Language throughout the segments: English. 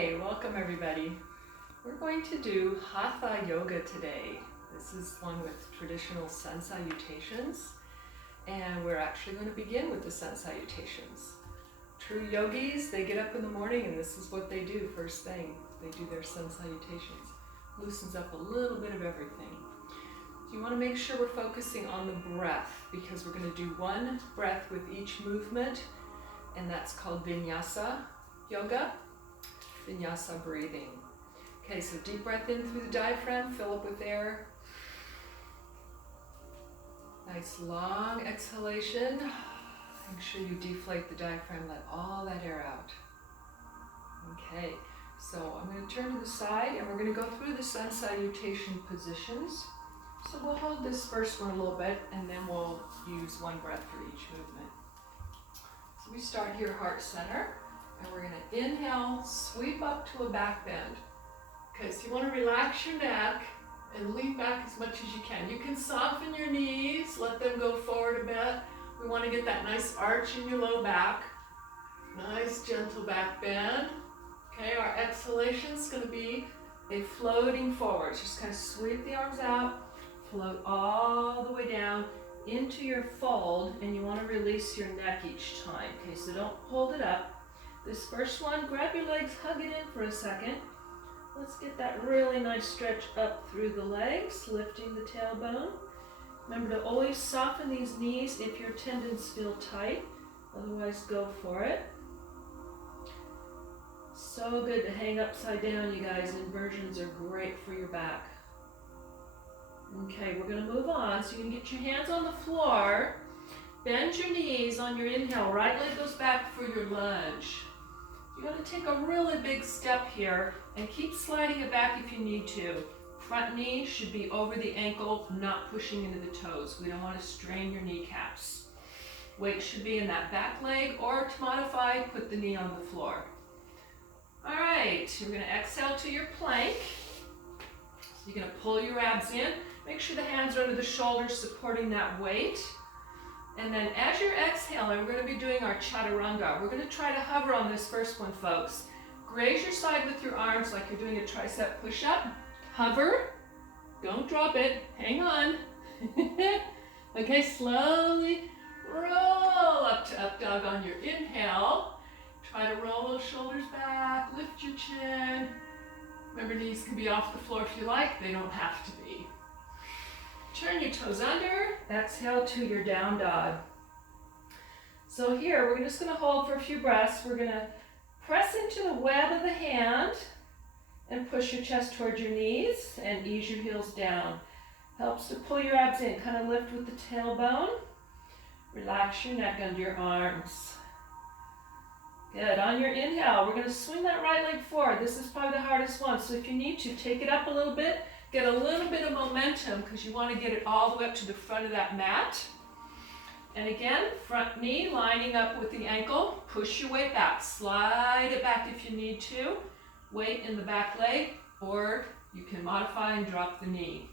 Hi, welcome everybody. We're going to do Hatha yoga today. This is one with traditional sun salutations, and we're actually going to begin with the sun salutations. True yogis, they get up in the morning and this is what they do first thing. They do their sun salutations. Loosens up a little bit of everything. So you want to make sure we're focusing on the breath, because we're going to do one breath with each movement, and that's called vinyasa yoga. Vinyasa breathing. Okay, so deep breath in through the diaphragm, fill up with air. Nice long exhalation. Make sure you deflate the diaphragm, let all that air out. Okay, so I'm going to turn to the side and we're going to go through the sun salutation positions. So we'll hold this first one a little bit and then we'll use one breath for each movement. So we start here, heart center. And we're going to inhale, sweep up to a back bend. Okay, so you want to relax your neck and lean back as much as you can. You can soften your knees, let them go forward a bit. We want to get that nice arch in your low back. Nice gentle back bend. Okay, our exhalation is going to be a floating forward. Just kind of sweep the arms out, float all the way down into your fold, and you want to release your neck each time. Okay, so don't hold it up. This first one, grab your legs, hug it in for a second. Let's get that really nice stretch up through the legs, lifting the tailbone. Remember to always soften these knees if your tendons feel tight. Otherwise, go for it. So good to hang upside down, you guys. Inversions are great for your back. Okay, we're going to move on. So you can get your hands on the floor. Bend your knees on your inhale. Right leg goes back for your lunge. You're going to take a really big step here and keep sliding it back if you need to. Front knee should be over the ankle, not pushing into the toes. We don't want to strain your kneecaps. Weight should be in that back leg, or to modify, put the knee on the floor. All right, you're going to exhale to your plank. So you're going to pull your abs in. Make sure the hands are under the shoulders, supporting that weight. And then as you're exhaling, we're going to be doing our chaturanga. We're going to try to hover on this first one, folks. Graze your side with your arms like you're doing a tricep push-up. Hover. Don't drop it. Hang on. Okay, slowly roll up to up dog on your inhale. Try to roll those shoulders back. Lift your chin. Remember, knees can be off the floor if you like. They don't have to be. Turn your toes under, exhale to your down dog. So here, we're just going to hold for a few breaths. We're going to press into the web of the hand and push your chest towards your knees and ease your heels down. Helps to pull your abs in, kind of lift with the tailbone. Relax your neck under your arms. Good, on your inhale, we're going to swing that right leg forward. This is probably the hardest one, so if you need to, take it up a little bit. Get a little bit of momentum because you want to get it all the way up to the front of that mat. And again, front knee lining up with the ankle. Push your weight back. Slide it back if you need to. Weight in the back leg, or you can modify and drop the knee.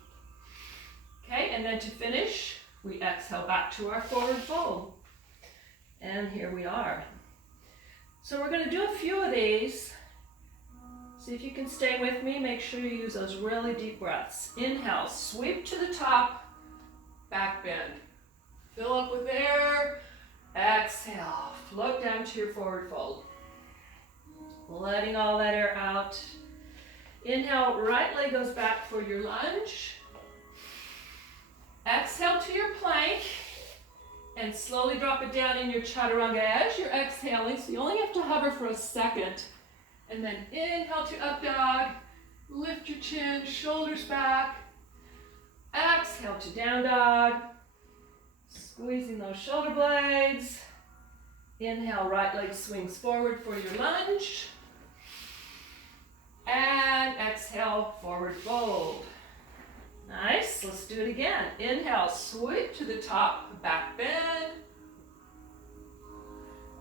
Okay, and then to finish, we exhale back to our forward fold. And here we are. So we're going to do a few of these. See if you can stay with me. Make sure you use those really deep breaths. Inhale, sweep to the top, back bend. Fill up with air. Exhale, float down to your forward fold. Letting all that air out. Inhale, right leg goes back for your lunge. Exhale to your plank. And slowly drop it down in your chaturanga as you're exhaling. So you only have to hover for a second. And then inhale to up dog, lift your chin, shoulders back. Exhale to down dog, squeezing those shoulder blades. Inhale, right leg swings forward for your lunge. And exhale, forward fold. Nice, let's do it again. Inhale, sweep to the top, back bend.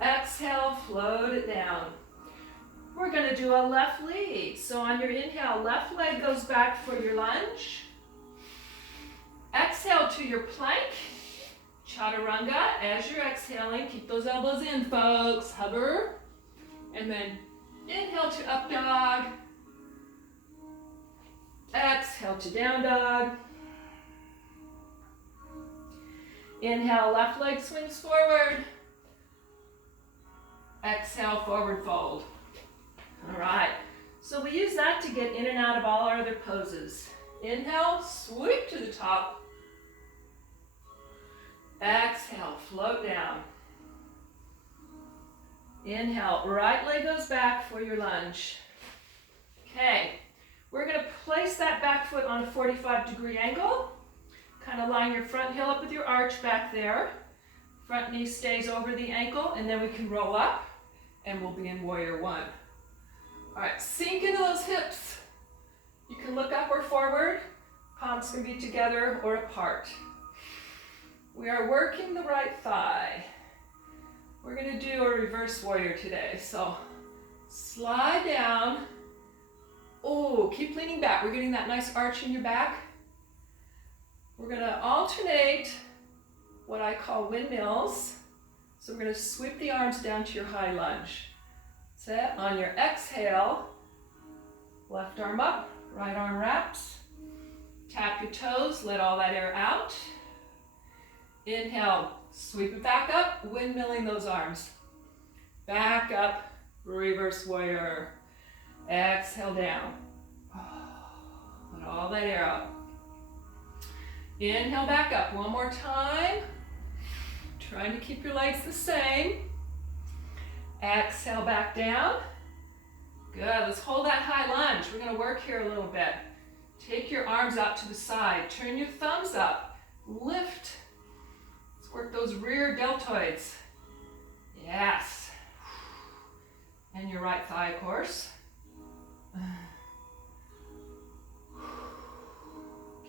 Exhale, float it down. We're going to do a left lead. So on your inhale, left leg goes back for your lunge. Exhale to your plank. Chaturanga. As you're exhaling, keep those elbows in, folks. Hover. And then Inhale to up dog. Exhale to down dog. Inhale, left leg swings forward. Exhale, forward fold. All right, so we use that to get in and out of all our other poses. Inhale, sweep to the top. Exhale, float down. Inhale, right leg goes back for your lunge. Okay, we're gonna place that back foot on a 45-degree angle. Kind of line your front heel up with your arch back there. Front knee stays over the ankle, and then we can roll up, and we'll be in warrior one. All right, sink into those hips. You can look up or forward. Palms can be together or apart. We are working the right thigh. We're gonna do a reverse warrior today. So slide down. Oh, keep leaning back. We're getting that nice arch in your back. We're gonna alternate what I call windmills. So we're gonna sweep the arms down to your high lunge. Set on your exhale, left arm up, right arm wraps. Tap your toes, let all that air out. Inhale, sweep it back up, windmilling those arms. Back up, reverse warrior. Exhale down. Let all that air out. Inhale back up, one more time. Trying to keep your legs the same. Exhale back down. Good, let's hold that high lunge. We're gonna work here a little bit. Take your arms out to the side, turn your thumbs up, lift. Let's work those rear deltoids. Yes. And your right thigh, of course.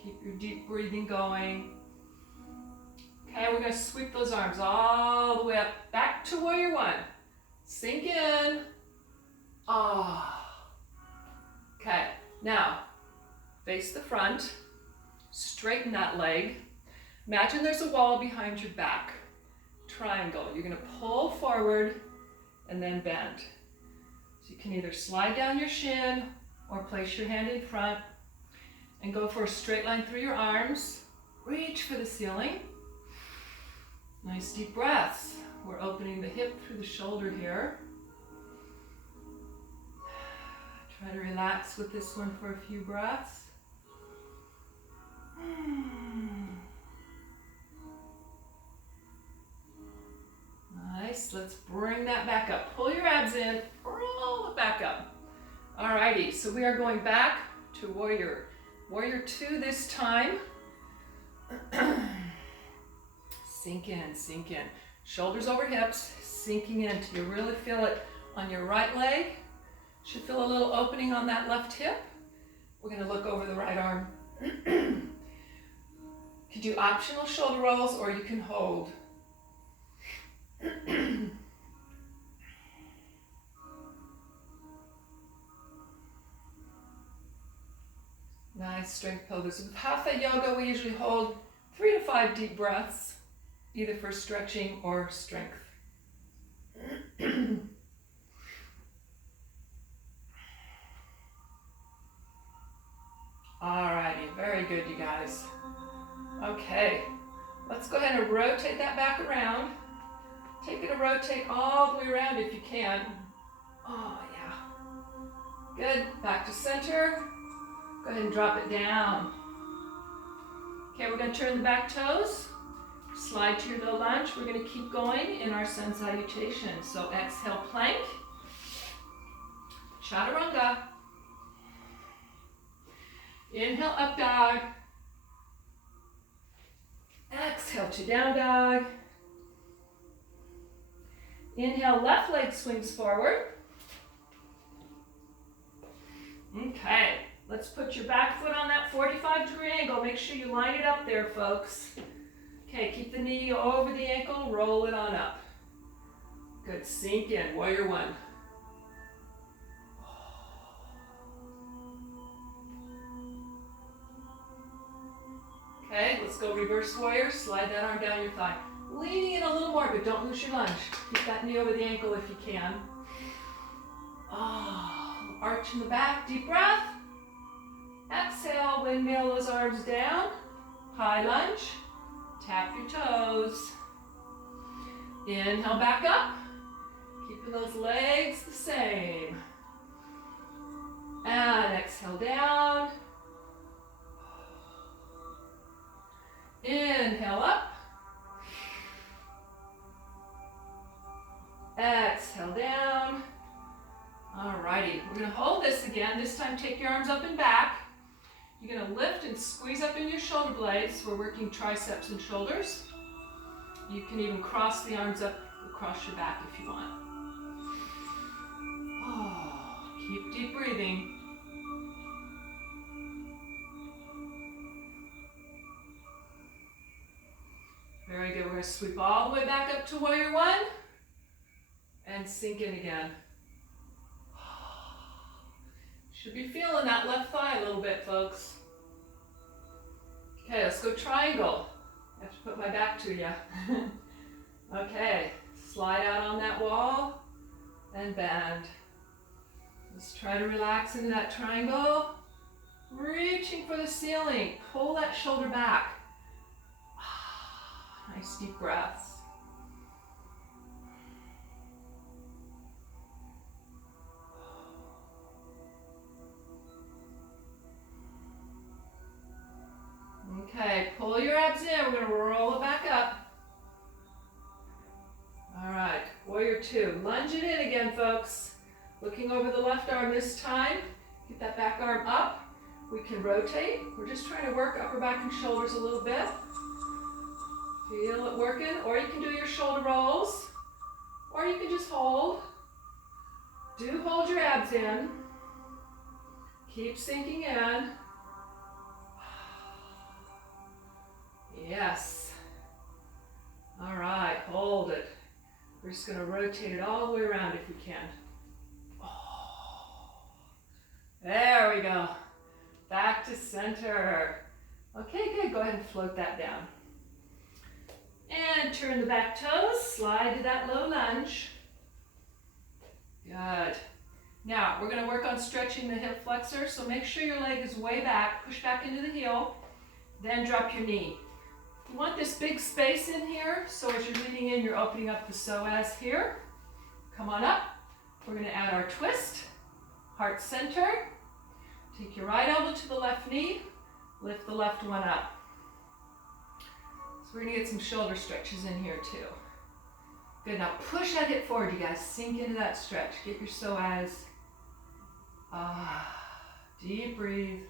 Keep your deep breathing going. Okay, we're gonna sweep those arms all the way up, back to warrior one. Sink in. Ah. Okay, now, face the front, straighten that leg. Imagine there's a wall behind your back. Triangle, you're gonna pull forward and then bend. So you can either slide down your shin or place your hand in front and go for a straight line through your arms. Reach for the ceiling. Nice deep breaths. We're opening the hip through the shoulder here. Try to relax with this one for a few breaths. Nice, let's bring that back up. Pull your abs in, roll it back up. Alrighty, so we are going back to warrior two this time. Sink in, sink in. Shoulders over hips, sinking in till you really feel it on your right leg. Should feel a little opening on that left hip. We're gonna look over the right arm. You can do optional shoulder rolls or you can hold. Nice strength poses. With Hatha yoga, we usually hold 3 to 5 deep breaths, either for stretching or strength. Alrighty, very good, you guys. Okay, let's go ahead and rotate that back around. Take it to rotate all the way around if you can. Oh, yeah. Good, back to center. Go ahead and drop it down. Okay, we're gonna turn the back toes. Slide to your low lunge. We're gonna keep going in our sun salutation. So exhale, plank. Chaturanga. Inhale, up dog. Exhale to down dog. Inhale, left leg swings forward. Okay, let's put your back foot on that 45-degree angle. Make sure you line it up there, folks. Okay, keep the knee over the ankle, roll it on up. Good, sink in, warrior one. Okay, let's go reverse warrior. Slide that arm down your thigh. Leaning in a little more, but don't lose your lunge. Keep that knee over the ankle if you can. Ah. arch in the back, deep breath. Exhale, windmill those arms down. High lunge, tap your toes. Inhale back up, keeping those legs the same. And exhale down. Inhale up. Exhale down. Alrighty, we're gonna hold this again. This time take your arms up and back. You're gonna lift and squeeze up in your shoulder blades. We're working triceps and shoulders. You can even cross the arms up across your back if you want. Oh, keep deep breathing. Very good. We're going to sweep all the way back up to warrior one and sink in again. Should be feeling that left thigh a little bit, folks. Okay, let's go triangle. I have to put my back to you. Okay, slide out on that wall and bend. Let's try to relax into that triangle. Reaching for the ceiling. Pull that shoulder back. Nice deep breaths. Okay, pull your abs in. We're going to roll it back up. All right, warrior two. Lunge it in again, folks. Looking over the left arm this time. Get that back arm up. We can rotate. We're just trying to work upper back and shoulders a little bit. Feel it working, or you can do your shoulder rolls, or you can just hold. Do hold your abs in. Keep sinking in. Yes. All right, hold it. We're just going to rotate it all the way around if we can. Oh. There we go. Back to center. Okay, good. Go ahead and float that down. And turn the back toes, slide to that low lunge. Good. Now, we're going to work on stretching the hip flexor, so make sure your leg is way back, push back into the heel, then drop your knee. You want this big space in here, so as you're leaning in, you're opening up the psoas here. Come on up. We're going to add our twist, heart center. Take your right elbow to the left knee, lift the left one up. So we're going to get some shoulder stretches in here too. Good, now push that hip forward, you guys. Sink into that stretch. Get your psoas. Deep breathe.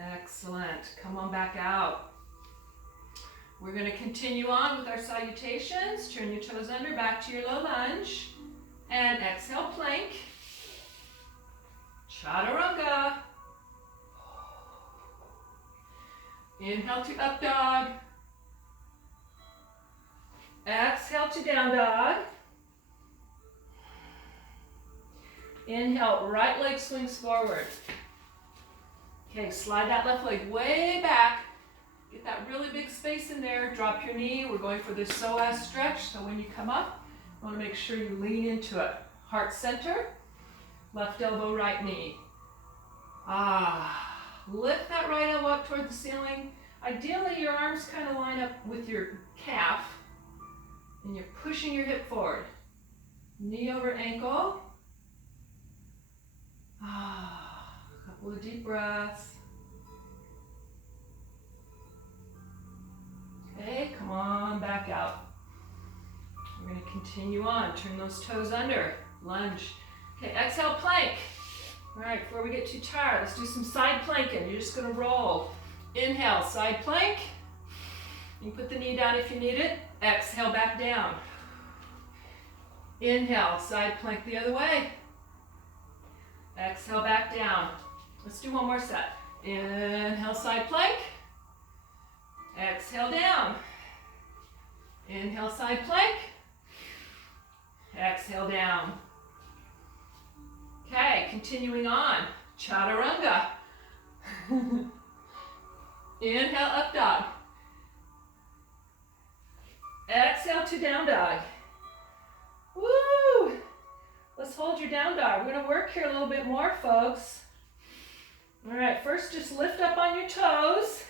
Excellent. Come on back out. We're going to continue on with our salutations. Turn your toes under, back to your low lunge. And exhale, plank. Chaturanga. Inhale to up dog. Exhale to down dog. Inhale, right leg swings forward. Okay, slide that left leg way back. Get that really big space in there. Drop your knee. We're going for this psoas stretch, so when you come up, you want to make sure you lean into it. Heart center, left elbow, right knee. Lift that right elbow up toward the ceiling. Ideally, your arms kind of line up with your calf, and you're pushing your hip forward. Knee over ankle. A couple of deep breaths. Okay, come on back out. We're going to continue on. Turn those toes under. Lunge. Okay, exhale, plank. All right, before we get too tired, let's do some side planking. You're just going to roll. Inhale, side plank. You can put the knee down if you need it. Exhale, back down. Inhale, side plank the other way. Exhale, back down. Let's do one more set. Inhale, side plank. Exhale, down. Inhale, side plank. Exhale, down. Okay, continuing on. Chaturanga. Inhale, up dog. to down dog. Woo! Let's hold your down dog. We're gonna work here a little bit more, folks. All right, first just lift up on your toes.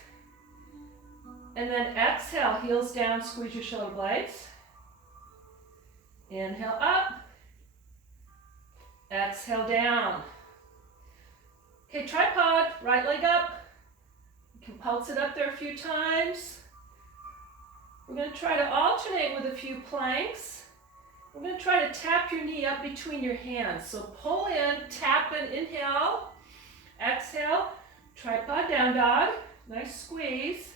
And then exhale, heels down, squeeze your shoulder blades. Inhale up. Exhale down. Okay, tripod, right leg up. You can pulse it up there a few times. We're going to try to alternate with a few planks. We're going to try to tap your knee up between your hands. So pull in, tap and inhale. Exhale, tripod down dog. Nice squeeze.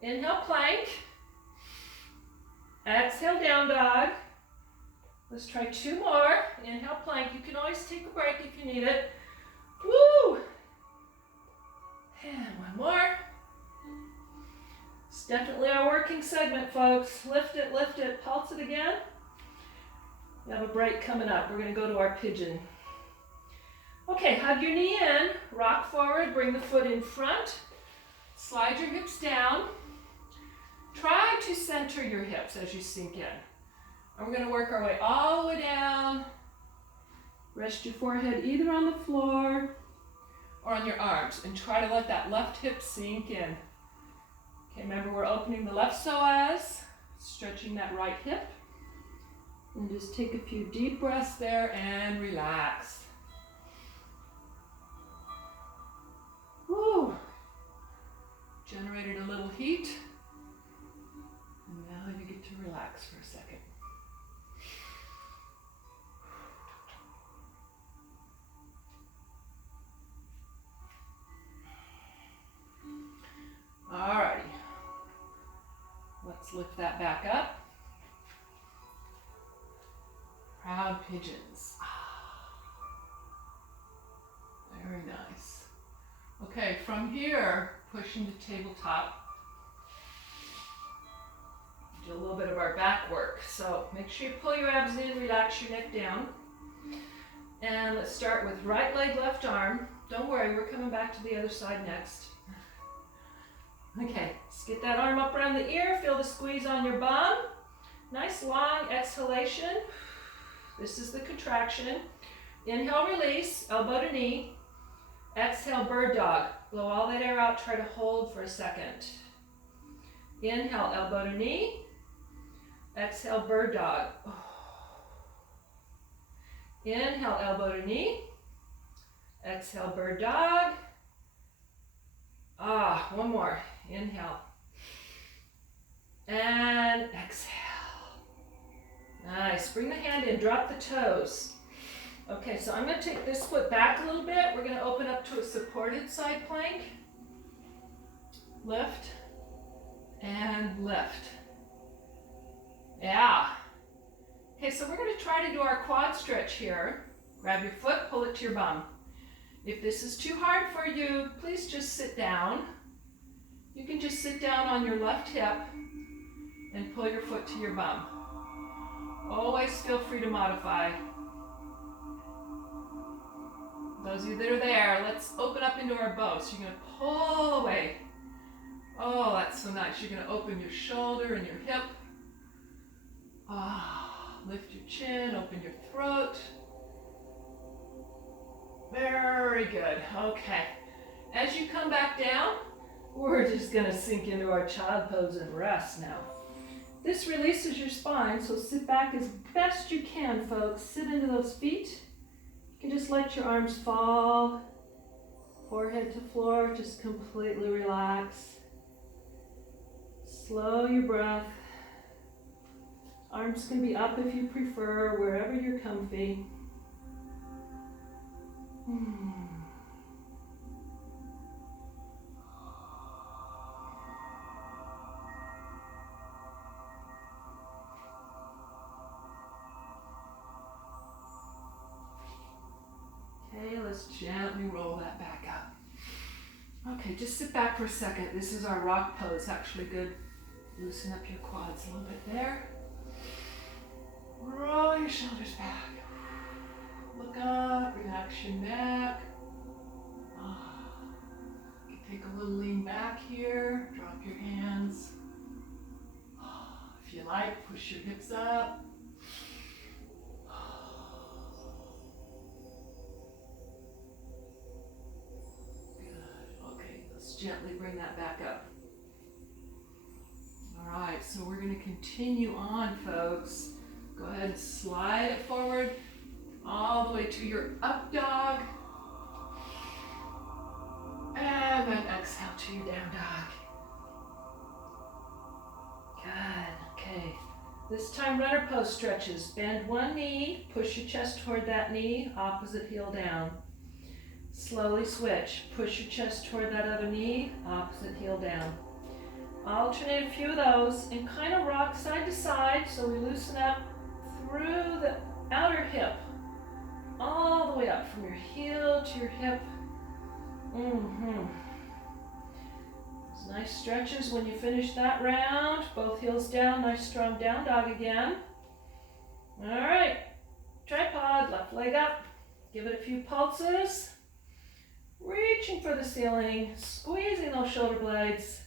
Inhale, plank. Exhale, down dog. Let's try 2 more. Inhale, plank. You can always take a break if you need it. Woo! And 1 more. It's definitely our working segment, folks. Lift it, pulse it again. We have a break coming up. We're going to go to our pigeon. Okay, hug your knee in, rock forward, bring the foot in front, slide your hips down. Try to center your hips as you sink in. And we're going to work our way all the way down. Rest your forehead either on the floor or on your arms, and try to let that left hip sink in. Okay, remember we're opening the left psoas, stretching that right hip. And just take a few deep breaths there and relax. Woo! Generated a little heat. And now you get to relax for a second. Alrighty. Let's lift that back up. Proud pigeons. Very nice. Okay, from here, push into tabletop. Do a little bit of our back work. So make sure you pull your abs in, relax your neck down. And let's start with right leg, left arm. Don't worry, we're coming back to the other side next. Okay, let's get that arm up around the ear, feel the squeeze on your bum. Nice long exhalation. This is the contraction. Inhale, release, elbow to knee. Exhale, bird dog. Blow all that air out, try to hold for a second. Inhale, elbow to knee. Exhale, bird dog. Inhale, elbow to knee. Exhale, bird dog. One more. Inhale. And exhale. Nice. Bring the hand in, drop the toes. Okay, so I'm going to take this foot back a little bit. We're going to open up to a supported side plank. Lift and lift. Yeah. Okay, so we're going to try to do our quad stretch here. Grab your foot, pull it to your bum. If this is too hard for you, please just sit down. You can just sit down on your left hip and pull your foot to your bum. Always feel free to modify. Those of you that are there, let's open up into our bow. So you're going to pull away. Oh, that's so nice. You're going to open your shoulder and your hip. Lift your chin, open your throat. Very good. Okay. As you come back down, we're just going to sink into our child pose and rest now. This releases your spine, so sit back as best you can, folks. Sit into those feet. You can just let your arms fall, forehead to floor, just completely relax. Slow your breath. Arms can be up if you prefer, wherever you're comfy. Okay, let's gently roll that back up. Okay, just sit back for a second. This is our rock pose, actually good. Loosen up your quads a little bit there. Roll your shoulders back. Look up, relax your neck. You can take a little lean back here, drop your hands. If you like, push Push your hips up. Good. Okay, let's gently bring that back up. All right, so we're going to continue on, folks. Go ahead and slide it forward all the way to your up dog. And then exhale to your down dog. Good. Okay. This time runner pose stretches. Bend one knee, push your chest toward that knee, opposite heel down. Slowly switch. Push your chest toward that other knee, opposite heel down. Alternate a few of those and kind of rock side to side so we loosen up through the outer hip. All the way up from your heel to your hip. Those nice stretches when you finish that round. Both heels down, nice strong down dog again. All right, tripod, left leg up. Give it a few pulses. Reaching for the ceiling, squeezing those shoulder blades.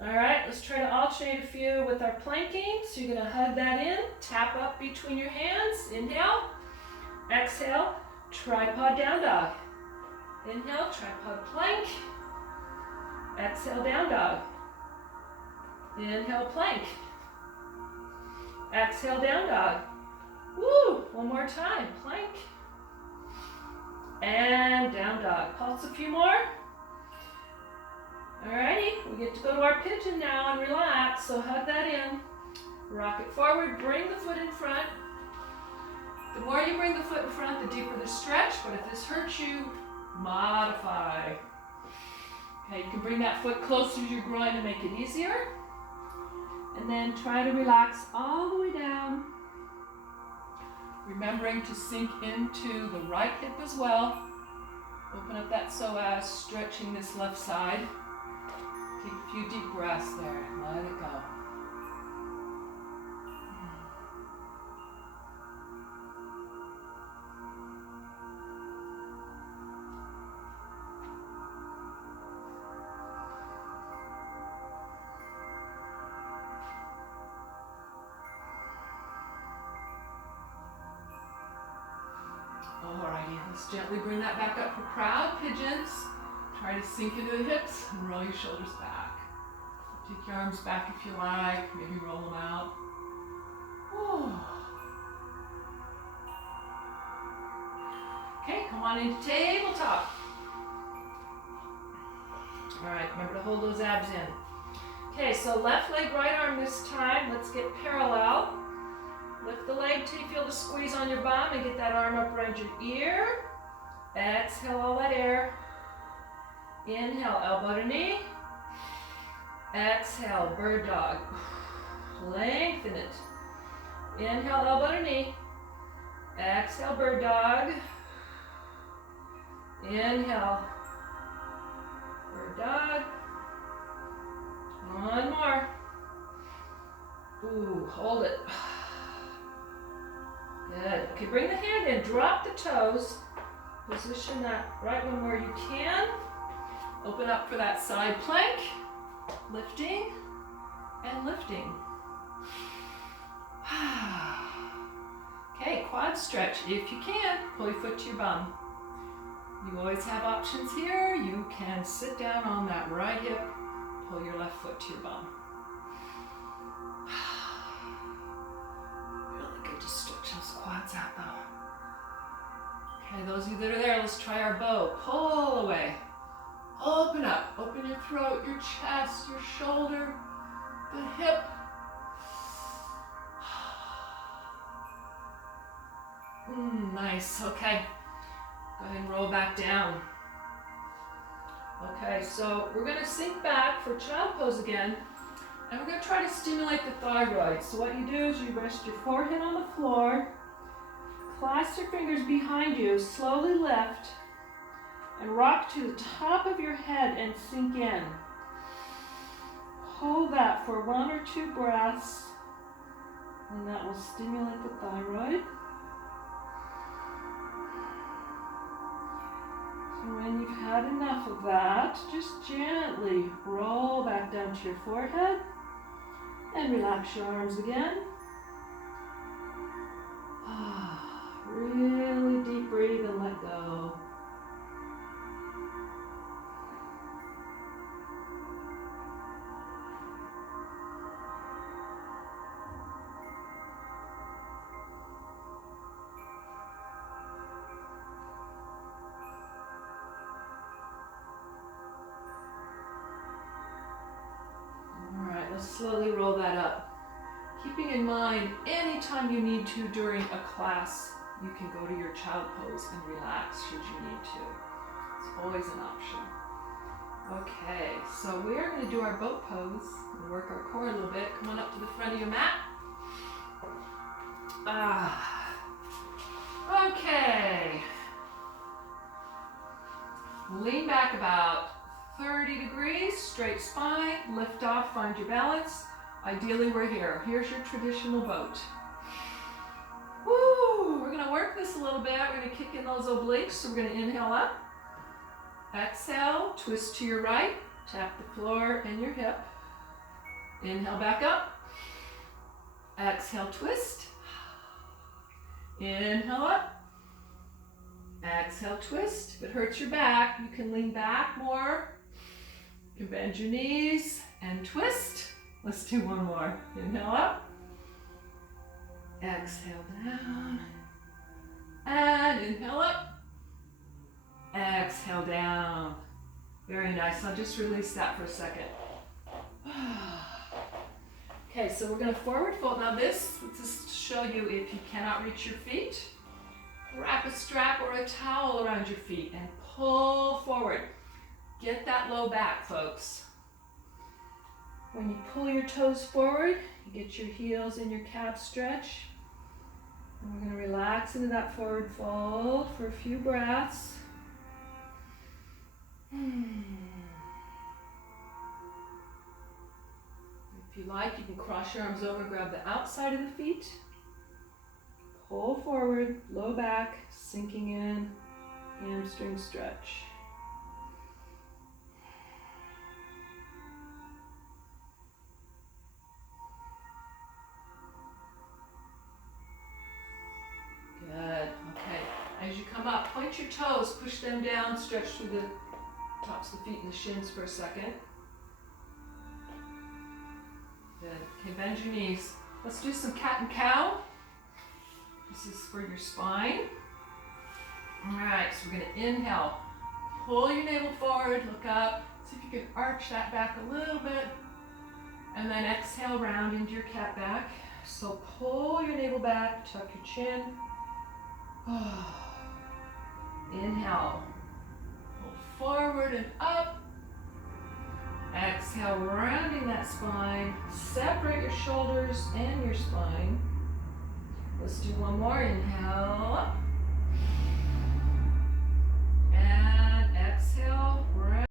All right, let's try to alternate a few with our planking. So you're gonna hug that in, tap up between your hands. Inhale, exhale, tripod down dog. Inhale, tripod plank. Exhale, down dog. Inhale, plank. Exhale, down dog. Woo, one more time, plank. And down dog. Pulse a few more. Alrighty, we get to go to our pigeon now and relax, so hug that in. Rock it forward, bring the foot in front. The more you bring the foot in front, the deeper the stretch, but if this hurts you, modify. Okay, you can bring that foot closer to your groin to make it easier. And then try to relax all the way down. Remembering to sink into the right hip as well. Open up that psoas, stretching this left side. Take a few deep breaths there. Let it go. Alrighty, let's gently bring that back up for proud pigeons. Try to sink into the hips and roll your shoulders back. Take your arms back if you like, maybe roll them out. Whew. Okay, come on into tabletop. Alright, remember to hold those abs in. Okay, so left leg, right arm this time. Let's get parallel. Lift the leg till you feel the squeeze on your bum and get that arm up around your ear. Exhale all that air. Inhale, elbow to knee. Exhale, bird dog. Lengthen it. Inhale, elbow to knee. Exhale, bird dog. Inhale, bird dog. One more. Ooh, hold it. Good. Okay, bring the hand in. Drop the toes. Position that right one where you can. Open up for that side plank. Lifting and lifting. Okay, quad stretch if you can. Pull your foot to your bum. You always have options here. You can sit down on that right hip. Pull your left foot to your bum. Really good to stretch those quads out though. Okay, those of you that are there, let's try our bow. Pull away. Open up. Open your throat, your chest, your shoulder, the hip. Nice. Okay. Go ahead and roll back down. Okay, so we're going to sink back for child pose again. And we're going to try to stimulate the thyroid. So what you do is you rest your forehead on the floor, clasp your fingers behind you, slowly lift, and rock to the top of your head and sink in. Hold that for 1 or 2 breaths, and that will stimulate the thyroid. So when you've had enough of that, just gently roll back down to your forehead And relax your arms again. Really deep breathe and let go. Slowly roll that up. Keeping in mind, anytime you need to during a class, you can go to your child pose and relax should you need to. It's always an option. Okay, so we are going to do our boat pose and work our core a little bit. Come on up to the front of your mat. Okay. Lean back about 30 degrees, straight spine, lift off, find your balance. Ideally, we're here. Here's your traditional boat. Woo! We're gonna work this a little bit. We're gonna kick in those obliques. So we're gonna inhale up. Exhale, twist to your right, tap the floor and your hip. Inhale back up. Exhale, twist. Inhale up. Exhale, twist. If it hurts your back, you can lean back more. You can bend your knees and twist. Let's do one more. Inhale up. Exhale down. And inhale up. Exhale down. Very nice. I'll just release that for a second. Okay, so we're going to forward fold. Now this is to show you if you cannot reach your feet, wrap a strap or a towel around your feet and pull forward. Get that low back, folks. When you pull your toes forward, you get your heels and your calves stretch. And we're going to relax into that forward fold for a few breaths. If you like, you can cross your arms over, grab the outside of the feet. Pull forward, low back, sinking in, hamstring stretch. Good. Okay. As you come up, point your toes, push them down, stretch through the tops of the feet and the shins for a second. Good. Okay, bend your knees. Let's do some cat and cow. This is for your spine. All right, so we're going to inhale. Pull your navel forward, look up. See if you can arch that back a little bit. And then exhale, round into your cat back. So pull your navel back, tuck your chin. Inhale. Pull forward and up. Exhale, rounding that spine. Separate your shoulders and your spine. Let's do one more. Inhale up. And exhale, round.